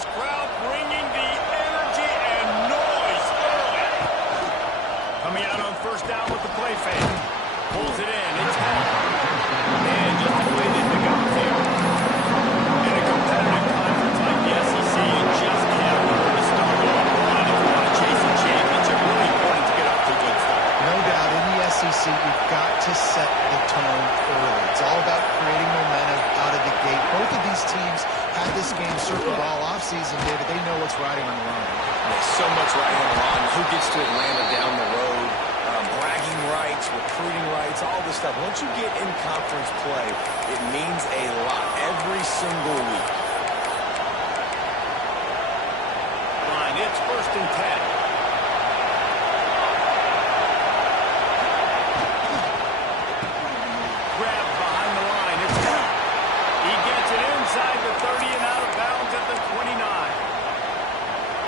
this crowd bringing the energy and noise early. Coming out on first down with the play fake. Pulls it in. It's held. And just the way that they got here. In a competitive conference like the SEC, you just can't afford to start off one. If you want to chase a championship, really important to get off to a good start. No doubt, in the SEC, you've got to set the tone early. It's all about creating momentum out of the gate. Both of these teams had this game circled all offseason, David. They know what's riding on the line. There's so much riding on the line. Who gets to Atlanta down the road? Bragging rights, recruiting rights, all this stuff. Once you get in conference play, it means a lot every single week. Line, it's 1st and 10. Grab behind the line. It's good. He gets it inside the 30 and out of bounds at the 29.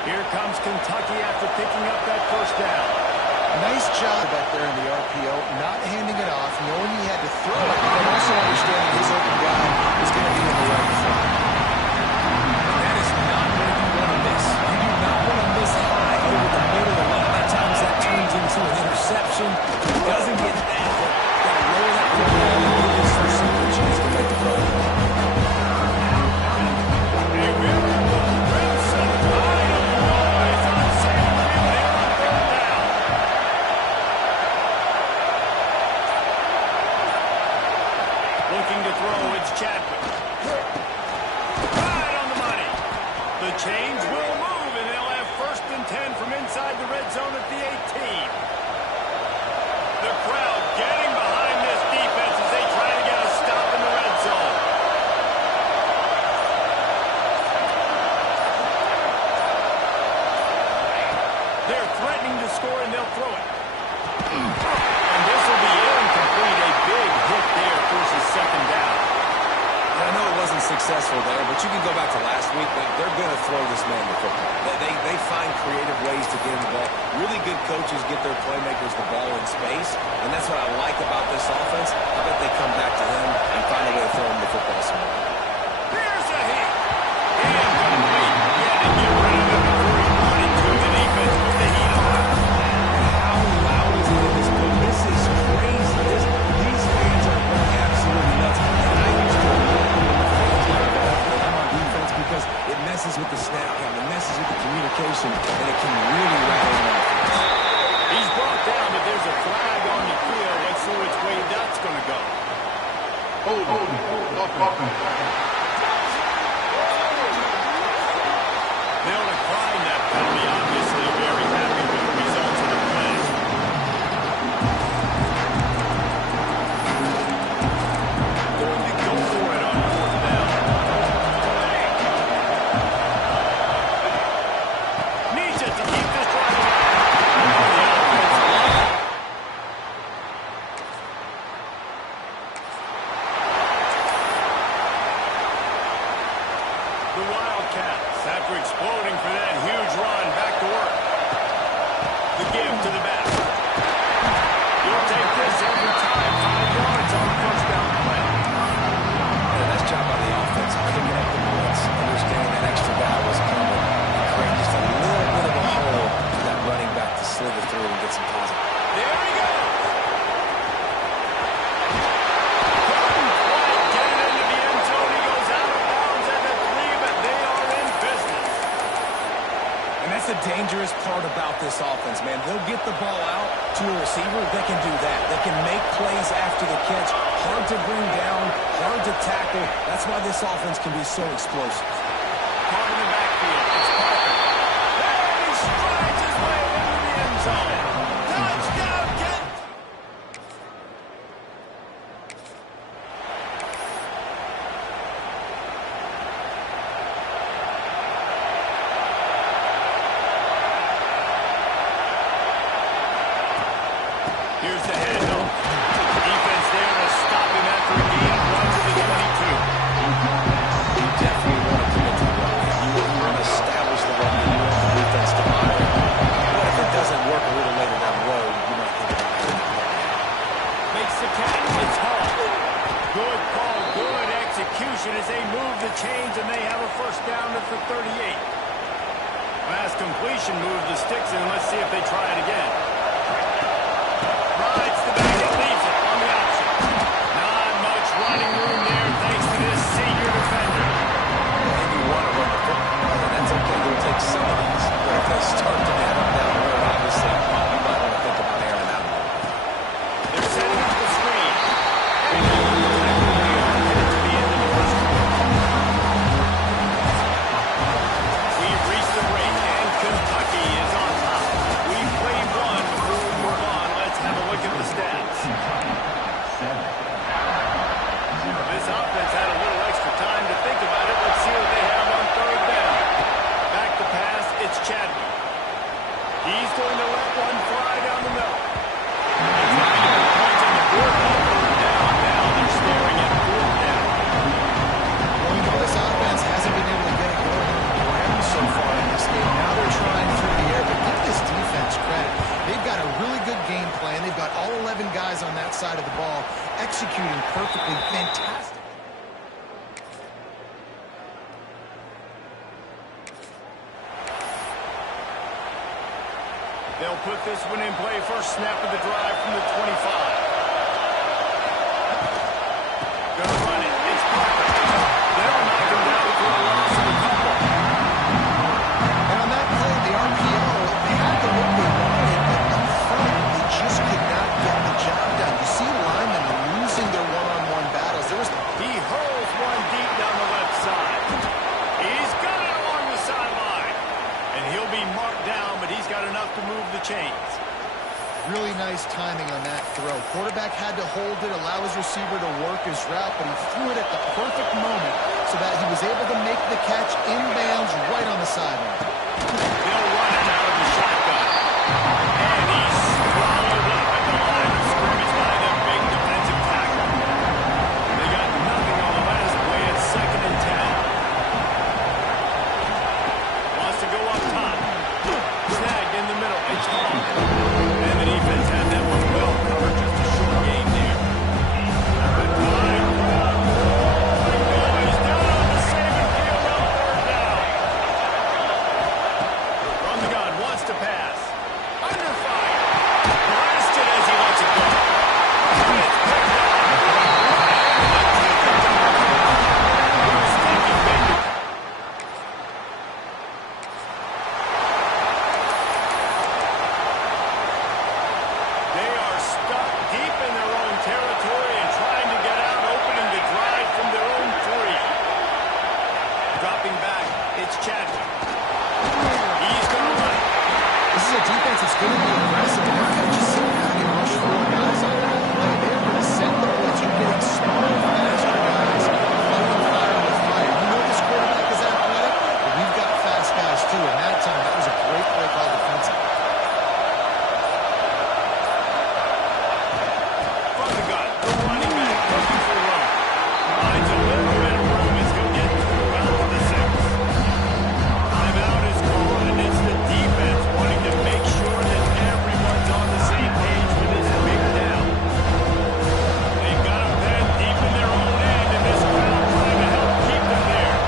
Here comes Kentucky after picking up that first down. Nice job back there in the RPO, not handing it off, knowing he had to throw it, but also understanding his open guy is going to be in the right spot. That is not what you want to miss. You do not want to miss high over the middle. A lot of times that turns into an interception. Doesn't get that, but got to roll that football and give this receiver a chance to make the throw. Hey, we're at the Crimson Tide of noise on second field here on third down. Looking to throw, it's Chadwick. Right on the money. The chains will move, and they'll have 1st and 10 from inside the red zone at the 18. The crowd getting behind this defense as they try to get a stop in the red zone. They're threatening to score, and they'll throw it. And this will be incomplete. A big hit there forces 2nd down. I know it wasn't successful there, but you can go back to last week. They're going to throw this man the football. They find creative ways to get him the ball. Really good coaches get their playmakers the ball in space, and that's what I like about this offense. I bet they come back to him and find a way to throw him the football somewhere. Here's a hit. Incomplete. Yeah, to get rid of him before he wanted to. The defense with the heat on. How loud is it in this building? This is crazy. These fans are going absolutely nuts. And I used to love when the fans got involved when I'm on defense because it messes with the snap count, it messes with the communication, and it can really rattle an offense. He's brought down, but there's a flag on the field. Let's see which way that's going to go. They'll decline that penalty. Obviously very happy with the results of the play. Going to go for it on 4th down. Needs it to keep this drive alive. The Wildcats, after exploding for that huge run, back to work. The give to the back. You'll take this every time. 5 yards on the first down play. Nice job by the offense, picking up the blitz, understanding that extra guy was coming, and creating just a little bit of a hole for that running back to slither through and get some positive. There he goes. Couldn't quite get it into the end zone. He goes out of bounds at the 3, but they are in business. And that's the dangerous part about this offense, man. They'll get the ball out to a receiver. They can do that. They can make plays after the catch. Hard to bring down, hard to tackle. That's why this offense can be so explosive. Caught in the backfield. It's Parker. And he strides his way into the end zone. Touchdown, Kent. Here's the handoff. Defense there to stop him after a gain of 1 to the 22. You definitely want to commit to the run. You want to establish the run. You want the defense to monitor. But if it doesn't work a little later down the road, you might think about it. Makes the catch. It's Hall. Good call. Good execution as they move the chains, and they have a first down at the 38. Last completion moved the sticks in. Let's see if they try it again. Rides the back and leaves it on the option. Not much running room there thanks to this senior defender. And you want to run the football, and that's okay. They'll take some of these. But if they start to get up down the road, obviously, you might want to think about airing out a little bit. They're setting up the screen. And they'll get it to the end of the first quarter. We've reached the break, and Kentucky is on top. We've played one before we move on. Let's have a look at the stats. This offense had a little extra time to think about it. Let's see what they have on third down. Back to pass, it's Chadwick. He's going to let one fly down the middle. It's not even points on the board on third down. Now they're staring at fourth down. Well, you know, this offense hasn't been able to get it going on the ground so far in this game. Now they're trying through the air, but give this defense credit. They've got a really good game plan. They've got all 11 guys on that side of the ball executing perfectly. Fantastic. They'll put this one in play. First snap of the drive from the 25. Gonna run it. It's Parker. They'll knock him down for a loss of a couple. And on that play, the RPO, they had the look they wanted, but up front, they just could not get the job done. You see linemen losing their one-on-one battles. He hurls one deep down the left side. He's got it along the sideline. And he'll be marked down, but he's got enough to move the chains. Really nice timing on that throw. Quarterback had to hold it, allow his receiver to work his route, but he threw it at the perfect moment so that he was able to make the catch inbounds right on the sideline. They'll run it out of the shotgun. And he's swallowed up at the line of scrimmage by the big defensive tackle. They got nothing on the last play. It's 2nd and 10. Wants to go up top. Snagged in the middle. It's Hall. And the defense had that one well covered. Just a short game there. He's down on the saving field on third down. From the gun, wants to pass. Under fire. Blasted as he lets it go. And it's picked up. Here's Stephen Baker. They are stuck deep in their own territory and trying to get out, opening the drive from their own 3. Dropping back, it's Chadwick. He's going to run it. This is a defense that's going to be aggressive. They're not going to just sit back and rush 4 guys on that play. They're going to set the blitz. You're getting smaller, faster guys fighting fire with fire. You know this quarterback is athletic, but we've got fast guys too. And that time, that was a great play call defensively. From the gun, the running back looking for room. Finds a little bit of room. He's going to get through out to the 6. Timeout is called, and it's the defense wanting to make sure that everyone's on the same page for this big down. They've got them bent deep in their own end, and this crowd trying to help keep them there.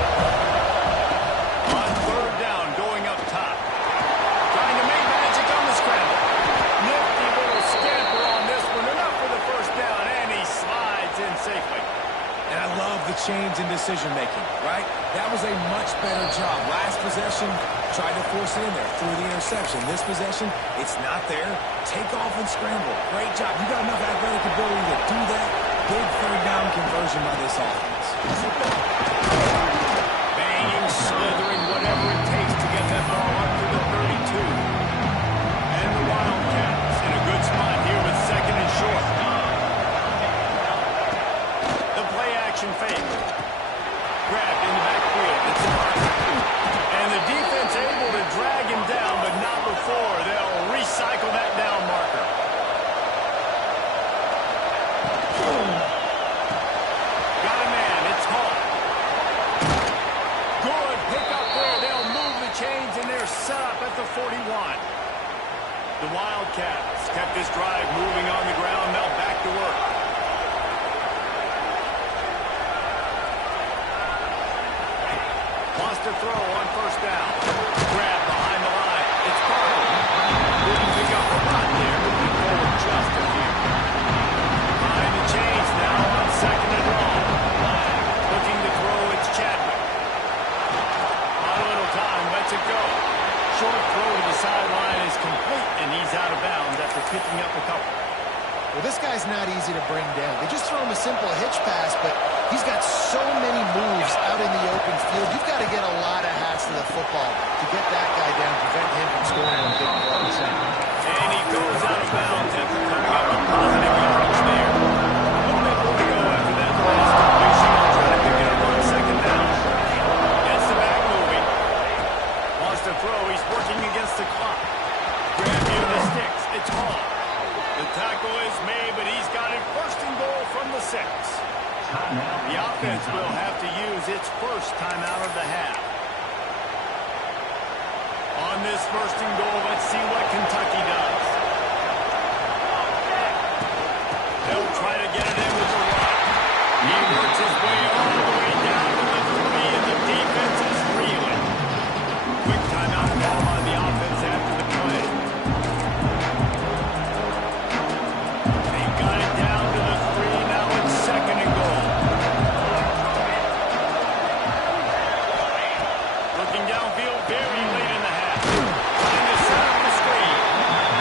On third down, going up top. Trying to make magic on the scramble. Nifty little scamper on this one. Enough for the first down, and he slides in safely. And I love the change in decision-making, right? That was a much better job. Last possession, tried to force it in there, threw the interception. This possession, it's not there. Take off and scramble. Great job. You got enough athletic ability to do that. Big third down conversion by this offense. Banging, slithering, whatever it takes to get that ball up to the 32. And the Wildcats in a good spot here with 2nd and short. The play-action fake. Grabbed in the backfield. It's Parker. And the defense able to drag him down, but not before. They'll recycle that down marker. Got a man. It's Hall. picking up a couple. Well, this guy's not easy to bring down. They just throw him a simple hitch pass, but he's got so many moves out in the open field. You've got to get a lot of hats to the football to get that guy down, prevent him from scoring on big plays. And he goes out of bounds after coming up with positive yardage there. No big way to go after that last completion. He'll try to pick it up on second down. Gets the back moving. Wants to throw. He's working against the clock. Grab near the sticks. It's Hall. The tackle is made, but he's got it first and goal from the 6. The offense will have to use its first timeout of the half. On this first and goal, let's see what Kentucky does. They'll try to get it in with the run. He works his way all the way down to the 3, and the defense is reeling. Quick timeout call on the offense after the play. They got it down to the 3. Now it's second and goal. Looking downfield very late in the half. Trying to set up the screen.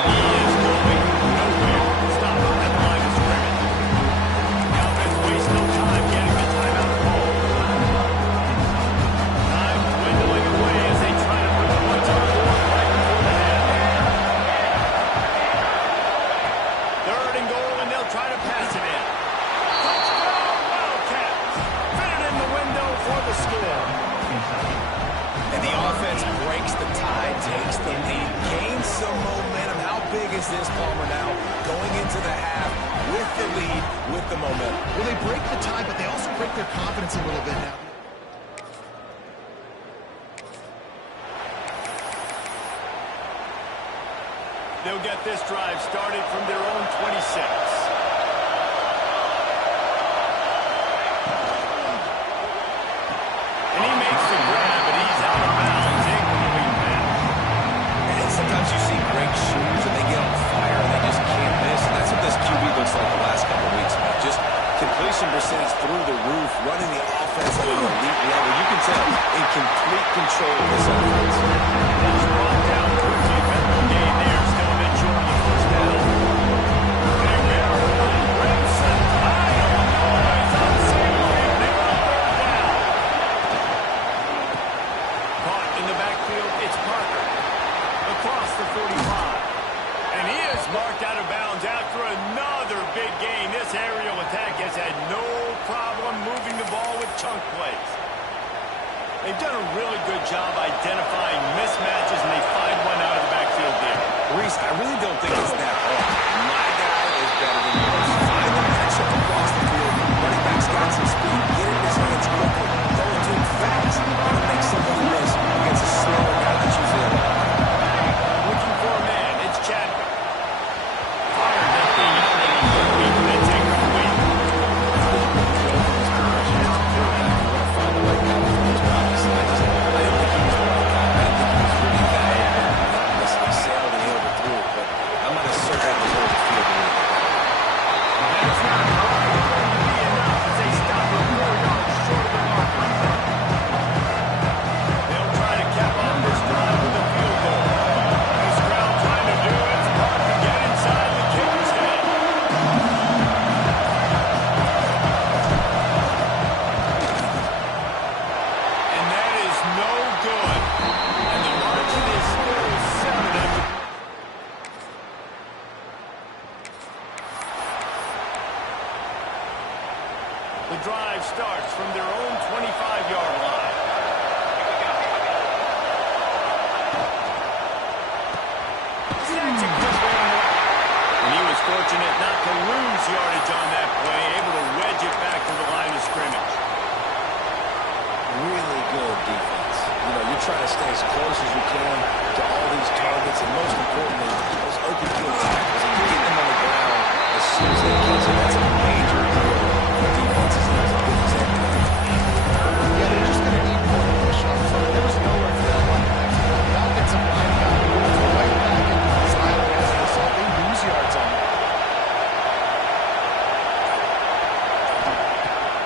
He is going nowhere. Stop at the line of scrimmage. The offense wastes no time getting the timeout call. Time dwindling away as they try to put points on the board right before the half. Third and goal, and they'll try to pass it in. Touchdown, Wildcats. Fit it in the window for the score. And the offense breaks the tie, takes the lead, gains some momentum. How big is this, Palmer, now going into the half with the lead, with the momentum? Well, they break the tie, but they also break their confidence a little bit now. They'll get this drive started from their own 26. And he makes the grab, but he's out of bounds. Incomplete pass. And sometimes you see great shoes and they get on fire and they just can't miss. And that's what this QB looks like the last couple of weeks, man. Just completion percentage through the roof, running the offense at an elite level. You can tell in complete control of this offense. That's brought down to a defensive gain there. Still a bit short on the first down. And they're running. Remsen high on the boys on single. And they're on third down. Caught in the backfield, it's Parker. Across the 45. And he is marked out of bounds after another big gain. This aerial attack has had no problem moving the ball with chunk plays. They've done a really good job identifying mismatches, and they find one out of the backfield there. Reese, I really don't think it's that hard. My guy is better than yours. Find the matchup across the field. Running back's got some speed. Get it in his hands quickly. Throw it to him fast. And it makes somebody miss against a slower guy that's usually a lot. Looking for a man. It's Chadwick. Fired that thing out at him. That's incomplete. That's not quite going to be enough as they stop him 4 yards short of the marker. They'll try to cap off this drive with a field goal. This crowd trying to do its part to get inside the kicker's head. And that is no good. And the margin is still 7. The drive starts from their own 25-yard line. Snacks a quick one. And he was fortunate not to lose yardage on that play, able to wedge it back to the line of scrimmage. Really good defense. You know, you're trying to stay as close as you can to all these targets, and most importantly, those open field tackles, and you get them on the ground as soon as they catch it. That's a major deal for defenses, and that's a good example. Yeah, they're just going to need more push up front. There was nowhere for that running back to go. The offensive line got moved right back into this island. As a result, they lose yards on that.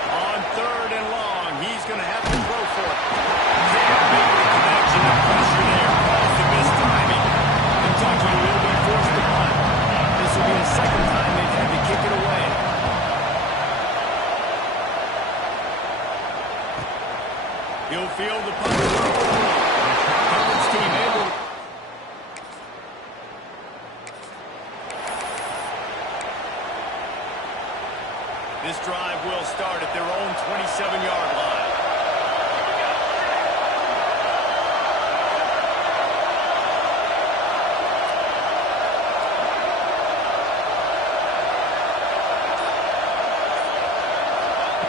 On third and long, he's going to have to throw for it. Can't make the connection and pressure there. Caused the missed timing. Kentucky will be forced to punt. This field, the puck is opponent's team able. This drive will start at their own 27-yard line.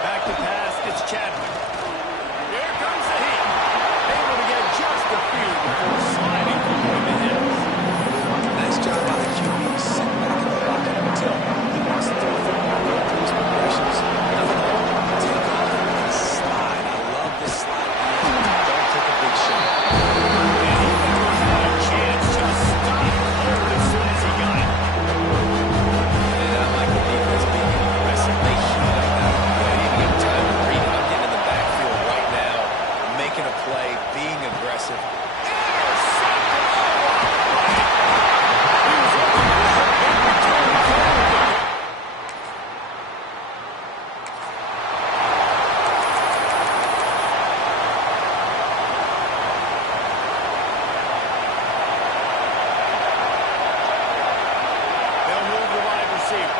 Back to pass, it's Chadwick. Here comes the heat. Able to get just a few before sliding between the hips. Nice job by the QB, sitting back in the pocket until he wants to throw the football, go through his progressions. Nothing more. Take off and slide. I love this slide. Don't take a big shot. And he never had a chance to stop Hurd as soon as he got it. And I like the defense being aggressive. They heat up that play. You get time to read it. I'm getting in the backfield right now, making a play, being aggressive. They'll move the wide receiver.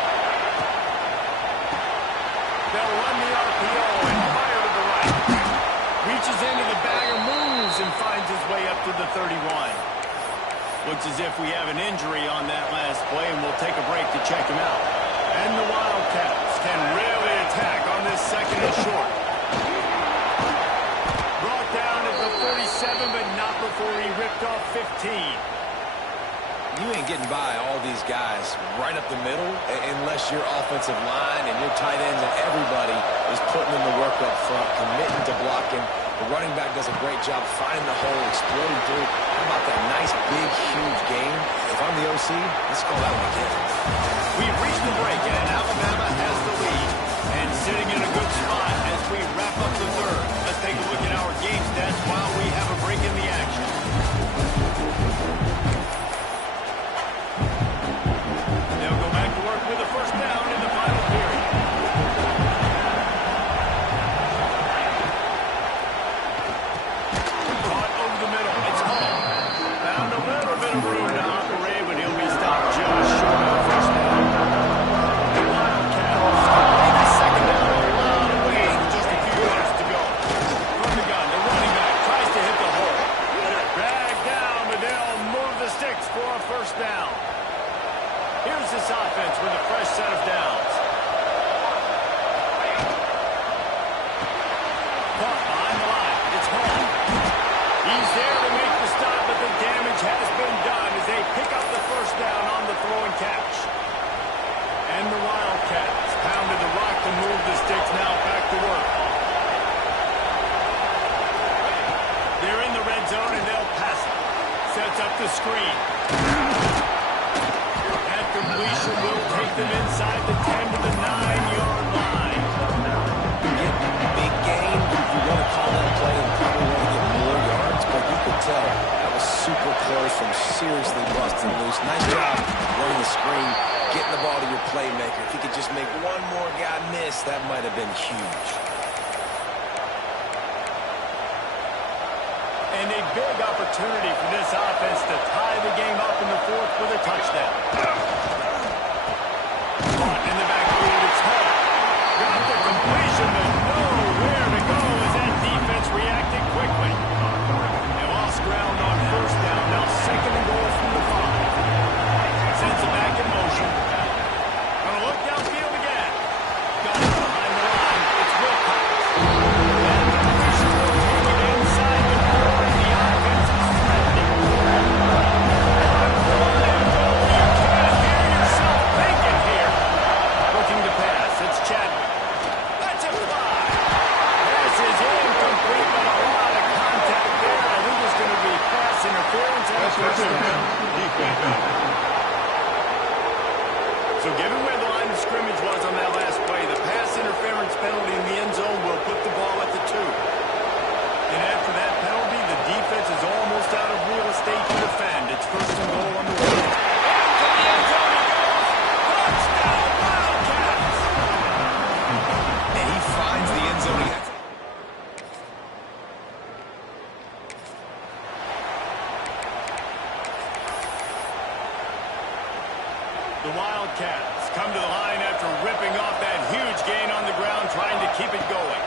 They'll run the RPO and fire to the right. Reaches into the bag of moves and finds his way up to the 31. Looks as if we have an injury on that last play, and we'll take a break to check him out. And the Wildcats can really attack on this second and short. Brought down at the 47, but not before he ripped off 15. You ain't getting by all these guys right up the middle unless your offensive line and your tight ends and everybody is putting in the work up front, committing to blocking. The running back does a great job finding the hole, exploding through. How about that nice, big, huge game? If I'm the OC, let's call that one again. We've reached the break, and Alabama has the lead. And sitting in a good spot as we wrap up the third. Let's take a look at our game stats while we have a break in the action. They'll go back to work with a first down in the final period. Caught over the middle. It's home. Found a little bit of room to operate, but he'll be stopped just short of the first down. The Wildcats complete the second down a lot of ways with just a few yards to go. From the gun, the running back tries to hit the hole. Dragged down, but they'll move the sticks for a first down. Here's this offense with a fresh set of downs. Caught behind the line. It's home. He's there to make the stop, but the damage has been done as they pick up the first down on the throw and catch. And the Wildcats pounded the rock to move the sticks, now back to work. They're in the red zone and they'll pass it. Sets up the screen. That completion will take them inside the 10 to the 9-yard line. Big game. You want to call that play and probably want to get more yards, but you could tell that was super close from seriously busting loose. Nice job running the screen, getting the ball to your playmaker. If he could just make one more guy miss, that might have been huge. And a big opportunity for this offense to tie the game up in the fourth with a touchdown. Caught in the backfield, it's Hall. Got the completion, but nowhere to go as that defense reacted quickly. They lost ground on first down, now second and goal from the 5. Sends it back in motion. Gonna look downfield again. Got it behind the line. It's Wilcox. And the completion will take it inside the 4. The offense is threatening. You can't hear yourself thinking here. Looking to pass. It's Chadwick. That's a fly. Pass is incomplete, but a lot of contact there. I think it's going to be pass interference and a first down. So given where the line of scrimmage was on that last play, the pass interference penalty in the end zone will put the ball at the 2. And after that penalty, the defense is almost out of real estate to defend. It's first and goal on the way. Into the end zone he goes. Touchdown, Wildcats! And he finds the end zone. Wildcats come to the line after ripping off that huge gain on the ground, trying to keep it going.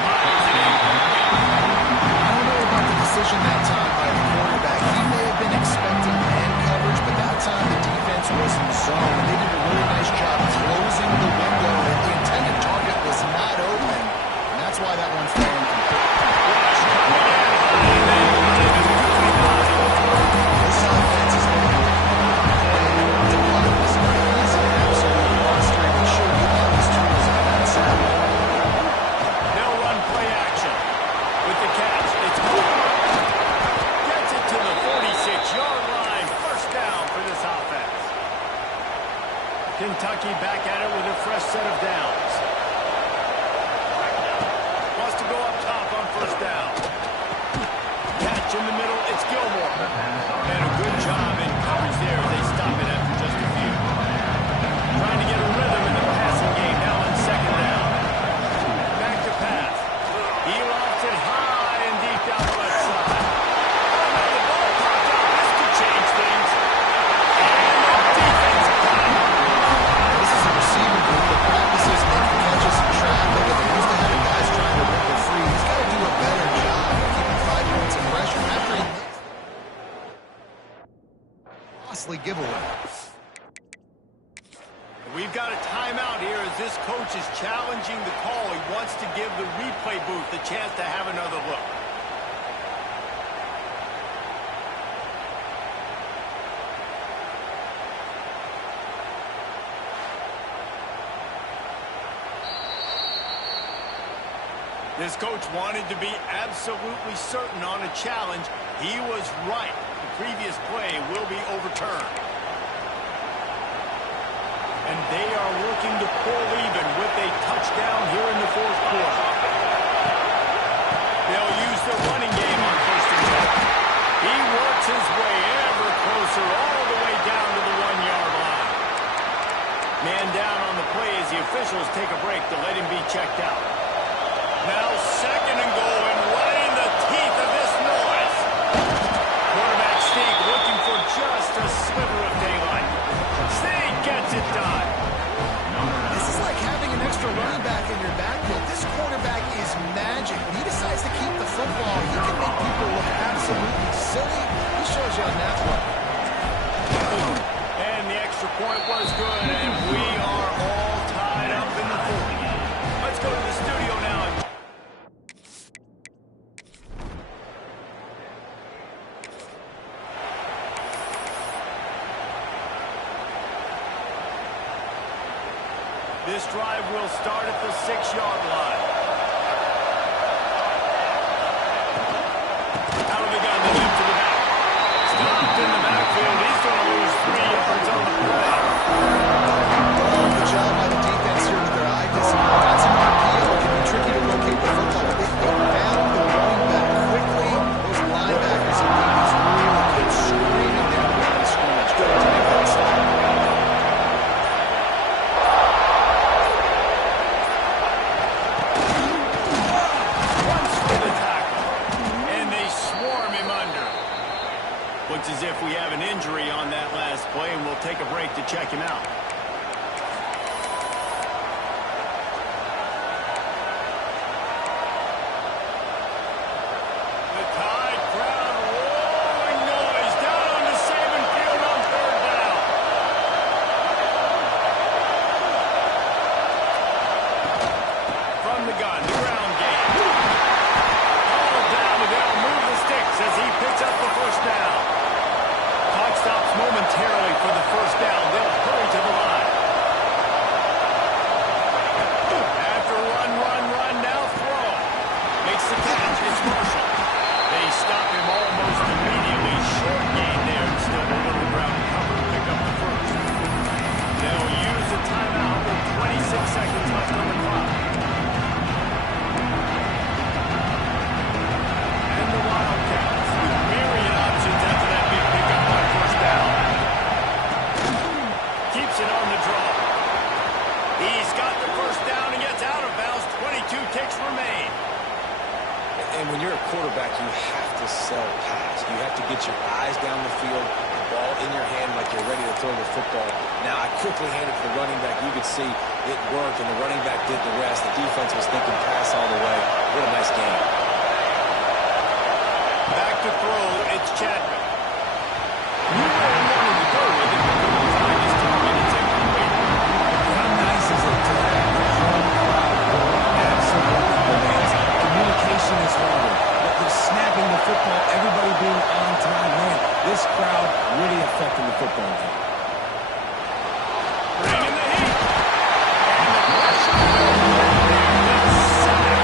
I don't know about the decision that time by the quarterback. He may have been expecting man coverage, but that time the defense was in zone. They did a really nice job closing the window. The intended target was not open, and that's why that one fell incomplete. This offense is going to have to come up and play to block this. He's an absolute monster, and he should get all his tools on that side. They'll run play action with the catch. It's gets it to the 46-yard line. First down for this offense. Kentucky back at it with a fresh set of downs. Wants to go up top on first down. Catch in the middle. It's Gilmore. And a good job in coverage there. They stop it after just a few. Trying to get a rhythm in the passing game now on second down. Back to pass. He lofts it high and deep down the left side. Oh, no, the ball popped out. This could change things. And the defense got it. This is a receiver group that practices making catches in traffic, and they're used to having guys trying to rip it free. He's got to do a better job of keeping 5 points of pressure after he makes a costly giveaway. We've got a timeout here as this coach is challenging the call. He wants to give the replay booth the chance to have another look. This coach wanted to be absolutely certain on a challenge. He was right. The previous play will be overturned. And they are looking to pull even with a touchdown here in the fourth quarter. They'll use the running game on first and 10. He works his way ever closer all the way down to the 1-yard line. Man down on the play as the officials take a break to let him be checked out. Now second and goal, and right in the teeth of this noise. Quarterback Sneak looking for just a sliver of daylight. Sneak gets it done. This is like having an extra running back in your backfield. This quarterback is magic. When he decides to keep the football, he can make people look absolutely silly. He shows you on that one. And the extra point was good, and we are all tied up in the fourth. Let's go to the studio now. This drive will start at the 6-yard line. Out of the gun, the leap to the back. Stopped in the backfield. He's going to lose 3 yards on the play. Good job by the defense here with their eye discipline. That's an RPO. It can be tricky to locate the football, but they found the running back quickly. Those linebackers and DBs really came screaming down the line of scrimmage. Good to make that stop. Looks as if we have an injury on that last play, and we'll take a break to check him out. The Tide crowd rolling noise down on the Saban field on third down. From the gun, the ground game. All down, and they'll move the sticks as he picks up the first down. Clock stops momentarily for the first down. They'll hurry to the line. After run, now throw. Makes the catch. It's Marshall. They stop him almost immediately. Short gain there. Still a little ground cover to pick up the first. They'll use a timeout with 26 seconds left on the clock. And the Wildcats with myriad options after that big pickup on first down. were ready to throw the football. Now I quickly handed to the running back. You could see it worked, and the running back did the rest. The defense was thinking pass all the way. What a nice game. Back to throw, it's Chadwick. You really wanted to go with it, but the time is telling you to take the win. How nice is it to have the home crowd going absolutely bonanza? Communication is harder, but they're snapping the football, everybody being on time. Man, this crowd really affecting the football game. Bringing the heat. And the pressure will get there. The sack.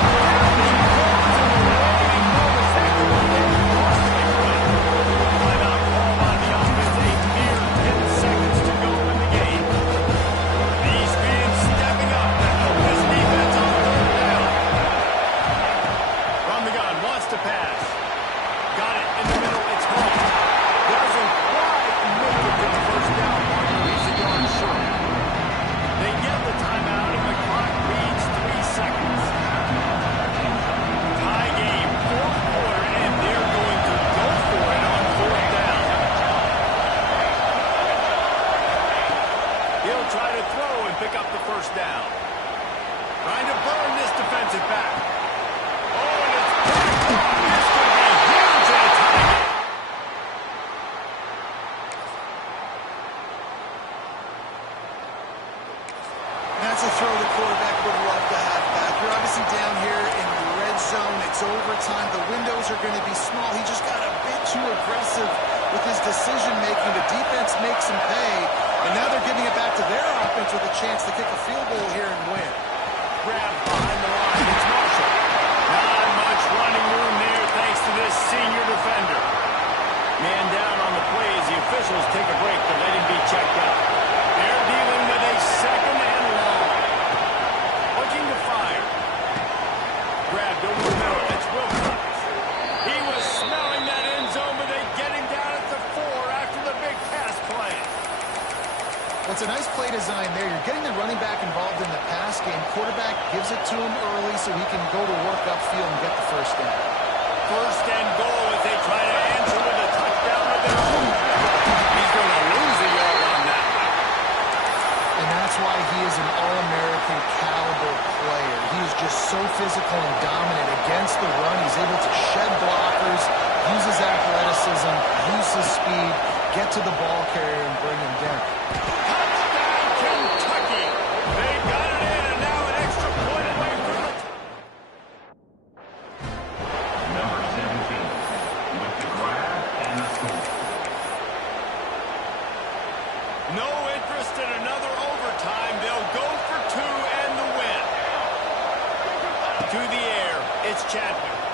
He goes to the leading bonus. That's what they costly win. Timeout call on the offense. A mere 10 seconds to go in the game. These fans stepping up to help this defense on third down. From the gun, wants to pass. Got it in the middle. It's home. Doesn't quite make it to the first down marker. He's a yard short. They get the timeout, and the clock reads 3 seconds. Tie game, fourth quarter, and they're going to go for it on fourth down. He'll try to throw and pick up the first down. Trying to burn this defensive back. Oh, and it's picked off. This could be huge in a tie game. That's a throw the quarterback would love to have back. You're obviously down here in the red zone. It's overtime. The windows are going to be small. He just got a bit too aggressive with his decision-making. The defense makes him pay, and now they're giving it back to their offense with a chance to kick a field goal here and win. Grab behind the line. It's Marshall. Not much running room there thanks to this senior defender. Man down on the play as the officials take a break to let him be checked out. They're dealing with a second and long. Looking to fire. Grabbed over the middle. It's Wilcox. He was smelling that end zone, but they get him down at the 4 after the big pass play. Well, it's a nice play design there. You're getting the running back involved in the pass game. Quarterback gives it to him early so he can go to work upfield and get the first down. First and goal as they try to answer with a touchdown of their own. He's going to lose a yard on that one. And that's why he is an All-American caliber player. He is just so physical and dominant against the run. He's able to shed blockers, use his athleticism, use his speed, get to the ball carrier and bring him down. Touchdown, Kentucky. They've got it in, and now an extra point away from the Number 17, with the grab and the score. No interest in another overtime. They'll go for 2 and the win. To the air, it's Chadwick.